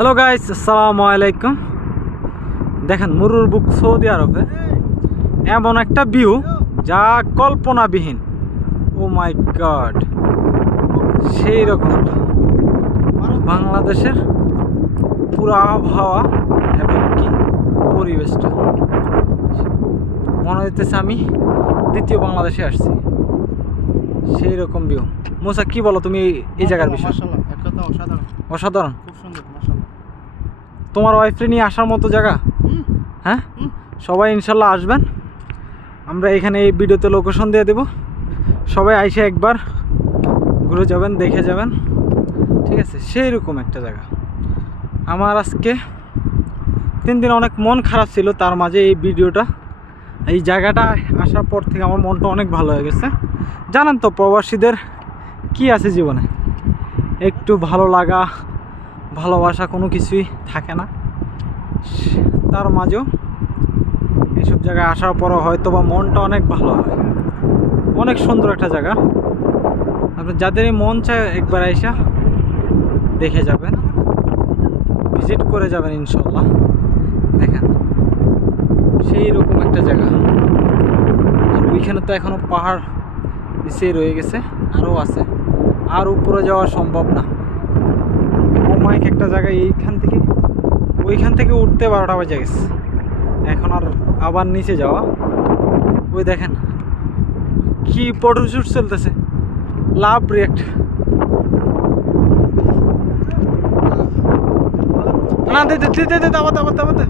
Hello guys, আসসালামু আলাইকুম। দেখেন মুরুর বুক সৌদি আরবে এমন একটা ভিউ যা কল্পনাবিহীন। ও মাই গড, সেই রকম বাংলাদেশের পুরো আবহাওয়া এবং কি পরিবেশটা মনে হইতেছে আমি দ্বিতীয় বাংলাদেশে আসছি। সেই রকম ভিউ। মুসা, কি বলো তুমি এই জায়গার বিষয়ে? অসাধারণ, খুব সুন্দর মাশাআল্লাহ। তোমার ওয়াইফরে নিয়ে আসার মতো জায়গা। হ্যাঁ, সবাই ইনশাল্লাহ আসবেন। আমরা এখানে এই ভিডিওতে লোকেশন দিয়ে দেব, সবাই আইসে একবার ঘুরে যাবেন, দেখে যাবেন। ঠিক আছে, সেই রকম একটা জায়গা। আমার আজকে 3 দিন অনেক মন খারাপ ছিল, তার মাঝে এই ভিডিওটা, এই জায়গাটা আসার পর থেকে আমার মনটা অনেক ভালো হয়ে গেছে। জানেন তো প্রবাসীদের কি আছে জীবনে, একটু ভালো লাগা ভালোবাসা কোনো কিছুই থাকে না। তার মাঝেও এইসব জায়গায় আসার পরও হয়তো বা মনটা অনেক ভালো হয়। অনেক সুন্দর একটা জায়গা। আপনি যাদেরই মন চায় একবার আইসা দেখে যাবেন, ভিজিট করে যাবেন ইনশাল্লাহ। দেখেন সেই রকম একটা জায়গা। আর ওইখানে তো এখনও পাহাড় নিচেই রয়ে গেছে, আরও আছে, আর উপরে যাওয়া সম্ভব না। অমায়িক একটা জায়গা। ওইখান থেকে উঠতে 12টা বাজে গেছে, এখন আর আবার নিচে যাওয়া। ওই দেখেন কি ফটোশুট চলতেছে, লাভ রিয়েক্ট। না দে দে দে দে, দাবা দাবা দাবা দে।